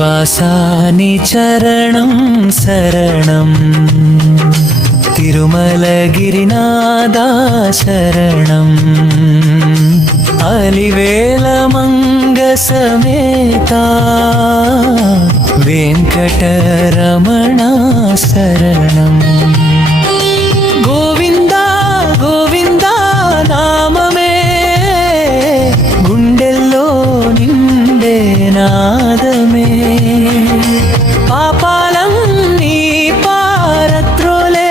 శ్రీనివాసాని చరణం శరణం తిరుమలగిరినాథ శరణం అలివేలమంగ సమేత వెంకటరమణ శరణం గోవింద గోవింద నామమే గుండెల్లో నిండే నాదమే పాపాలన్నీ పారత్రోలే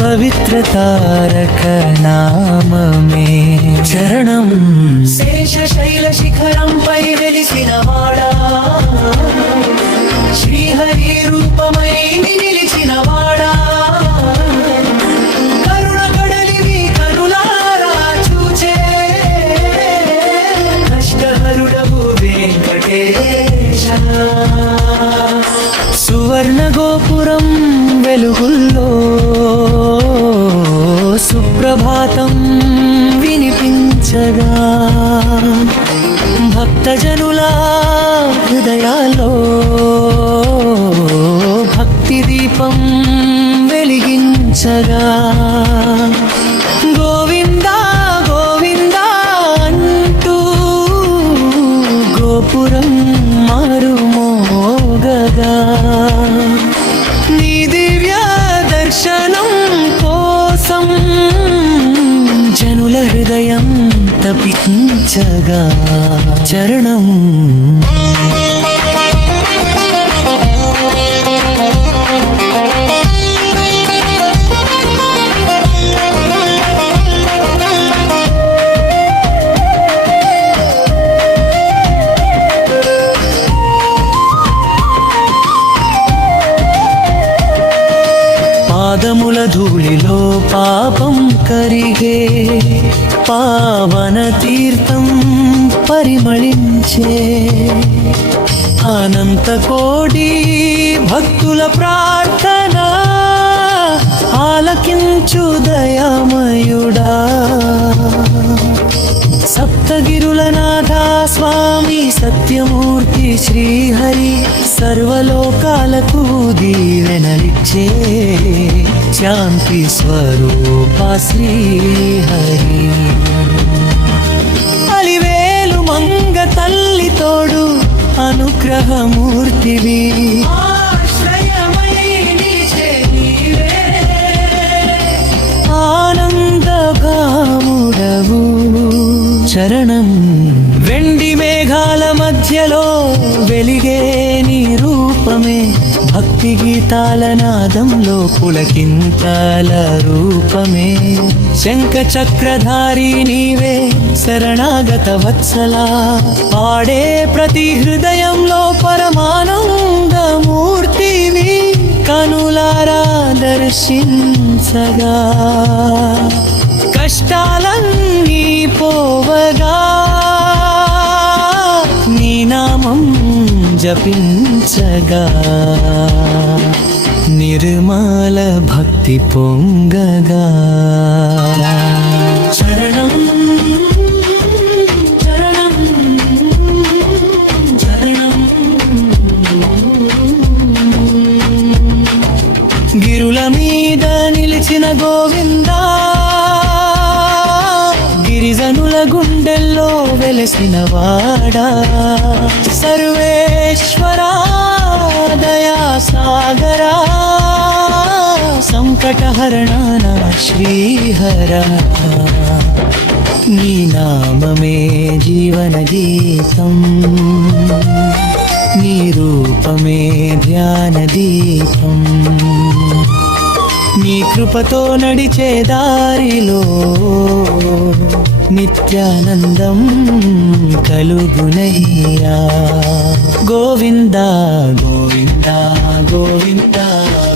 పవిత్ర తారక నామమే చరణం శేషశైల శిఖరంపై వెలిసినవాడా శ్రీహరి రూపమై నిలిచినవాడా కరుణ కడలివి కరుణారా చూచే కష్టహరుడవు వెంకటేశ సువర్ణ గోపురం వెలుగుల్లో సుప్రభాతం వినిపించగా భక్తజనుల హృదయాల్లో భక్తి దీపం వెలిగించగా గోవింద గోవింద అంటూ గోపురం మారుమోగగా నీ దివ్య దర్శనం కోసం జనుల హృదయం తపించగా చరణం పాదముల ధూళిలో పాపం కరిగే పావన తీర్థం పరిమళించే అనంత కోటి భక్తుల ప్రార్థన ఆలకించు దయామయుడా సప్తగిరుల నాథ స్వామి సత్యమూర్తి శ్రీహరి సర్వలోకాలకు దీవెనలిచ్చే శాంతి స్వరూప శ్రీహరి అలివేలు మంగ తల్లి తోడు అనుగ్రహమూర్తివి ఆనందగాముడవు చరణం వెండి మేఘాల మధ్యలో వెలిగే నీ రూపమే భక్తి గీతాల నాదంలో పులకింతాల రూపమే శంఖ చక్రధారి నీవే శరణాగత వత్సల పాడే ప్రతి హృదయంలో పరమానందమూర్తివి కనులారా దర్శించగా కష్టాలన్నీ పోవగా నీ నామం జపించగా నిర్మల భక్తి పొంగగా చరణం చరణం చరణం గిరుల మీద నిలిచిన గోవిందా గిరిజనుల గుండెల్లో వెలసిన వాడా సర్వేశ్వరా దయా సాగరా సంకటహరణ శ్రీహర నీ నామమే జీవన గీతం నీ రూపమే ధ్యాన దీపం నీ కృపతో నడిచే దారిలో నిత్యానందం కలుగునయ్యా గోవింద గోవింద గోవింద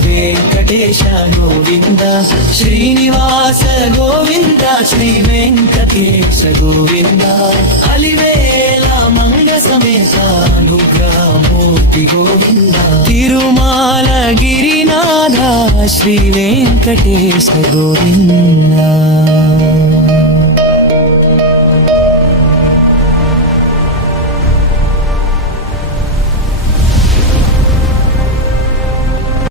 వెంకటేశ గోవింద శ్రీనివాస గోవింద శ్రీ వెంకటేశ గోవింద అలివేల మంగ సమేత అనుగ్రహమూర్తి గోవింద తిరుమల గిరినాథ శ్రీ వెంకటేశ గోవింద